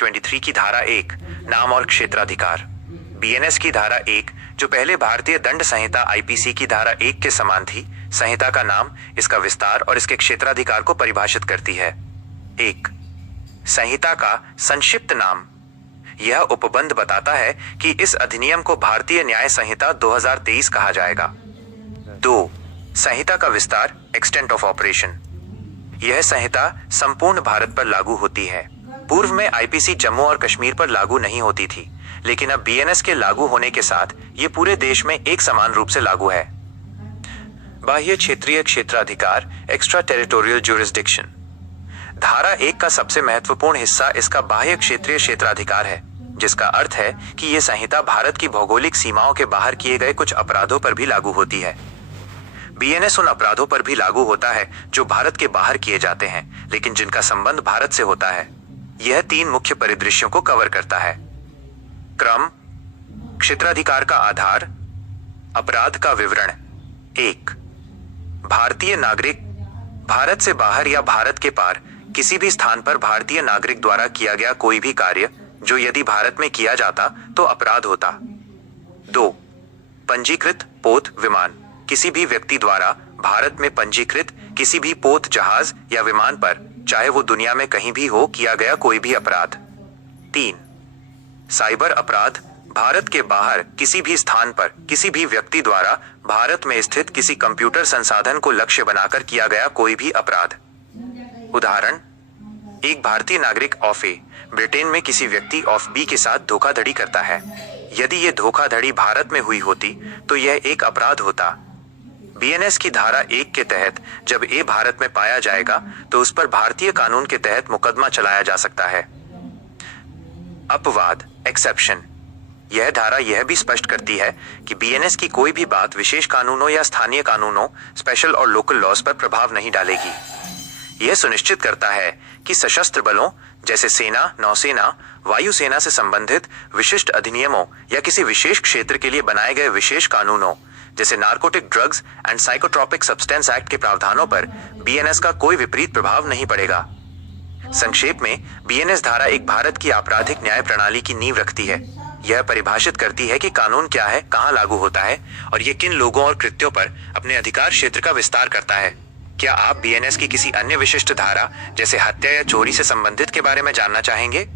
2023 की धारा 1 नाम और क्षेत्राधिकार। बीएनएस की धारा 1 जो पहले भारतीय दंड संहिता आईपीसी की धारा 1 के समान थी, संहिता का नाम, इसका विस्तार और इसके क्षेत्राधिकार को परिभाषित करती है। 1. संहिता का संक्षिप्त नाम। यह उपबंध बताता है कि इस अधिनियम को भारतीय न्याय संहिता 2023 कहा जाएगा। 2. संहिता का विस्तार, एक्सटेंट ऑफ ऑपरेशन। यह संहिता संपूर्ण भारत पर लागू होती है। पूर्व में आईपीसी जम्मू और कश्मीर पर लागू नहीं होती थी, लेकिन अब बीएनएस के लागू होने के साथ ये पूरे देश में एक समान रूप से लागू है। बाह्य क्षेत्रीय क्षेत्राधिकार, एक्स्ट्रा टेरिटोरियल ज्यूरिसडिक्शन। धारा 1 का सबसे महत्वपूर्ण हिस्सा इसका बाह्य क्षेत्रीय क्षेत्राधिकार है, जिसका अर्थ है कि यह संहिता भारत की भौगोलिक सीमाओं के बाहर किए गए कुछ अपराधों पर भी लागू होती है। बीएनएस उन अपराधों पर भी लागू होता है जो भारत के बाहर किए जाते हैं, लेकिन जिनका संबंध भारत से होता है। यह 3 मुख्य परिदृश्यों को कवर करता है। क्रम, क्षेत्राधिकार का आधार, अपराध का विवरण। 1. भारतीय नागरिक। भारत से बाहर या भारत के पार किसी भी स्थान पर भारतीय नागरिक द्वारा किया गया कोई भी कार्य जो यदि भारत में किया जाता तो अपराध होता। 2. पंजीकृत पोत विमान। किसी भी व्यक्ति द्वारा भारत में पंजीकृत किसी भी पोत जहाज या विमान पर, चाहे वो दुनिया में कहीं भी हो, किया गया कोई भी अपराध। 3. साइबर अपराध। भारत के बाहर किसी भी स्थान पर किसी भी व्यक्ति द्वारा भारत में स्थित किसी कंप्यूटर संसाधन को लक्ष्य बनाकर किया गया कोई भी अपराध। उदाहरण, एक भारतीय नागरिक ऑफ ए ब्रिटेन में किसी व्यक्ति ऑफ बी के साथ धोखाधड़ी करता है। यदि ये धोखाधड़ी भारत में हुई होती तो यह एक अपराध होता। बीएनएस की धारा 1 के तहत जब ए भारत में पाया जाएगा तो उस पर भारतीय कानून के तहत मुकदमा चलाया जा सकता है। अपवाद, एक्सेप्शन। यह धारा यह भी स्पष्ट करती है कि बीएनएस की कोई भी बात विशेष कानूनों या स्थानीय कानूनों, स्पेशल और लोकल लॉज पर प्रभाव नहीं डालेगी। यह सुनिश्चित करता है कि सशस्त्र बलों जैसे सेना, नौसेना, वायुसेना से संबंधित विशिष्ट अधिनियमों या किसी विशेष क्षेत्र के लिए बनाए गए विशेष कानूनों जैसे narcotic drugs and psychotropic substance act के प्रावधानों पर बीएनएस का कोई विपरीत प्रभाव नहीं पड़ेगा। संक्षेप में, बीएनएस धारा एक भारत की आपराधिक न्याय प्रणाली की नींव रखती है। यह परिभाषित करती है कि कानून क्या है, कहां लागू होता है और यह किन लोगों और कृत्यों पर अपने अधिकार क्षेत्र का विस्तार करता है। क्या आप बीएनएस की किसी अन्य विशिष्ट धारा जैसे हत्या या चोरी से संबंधित के बारे में जानना चाहेंगे?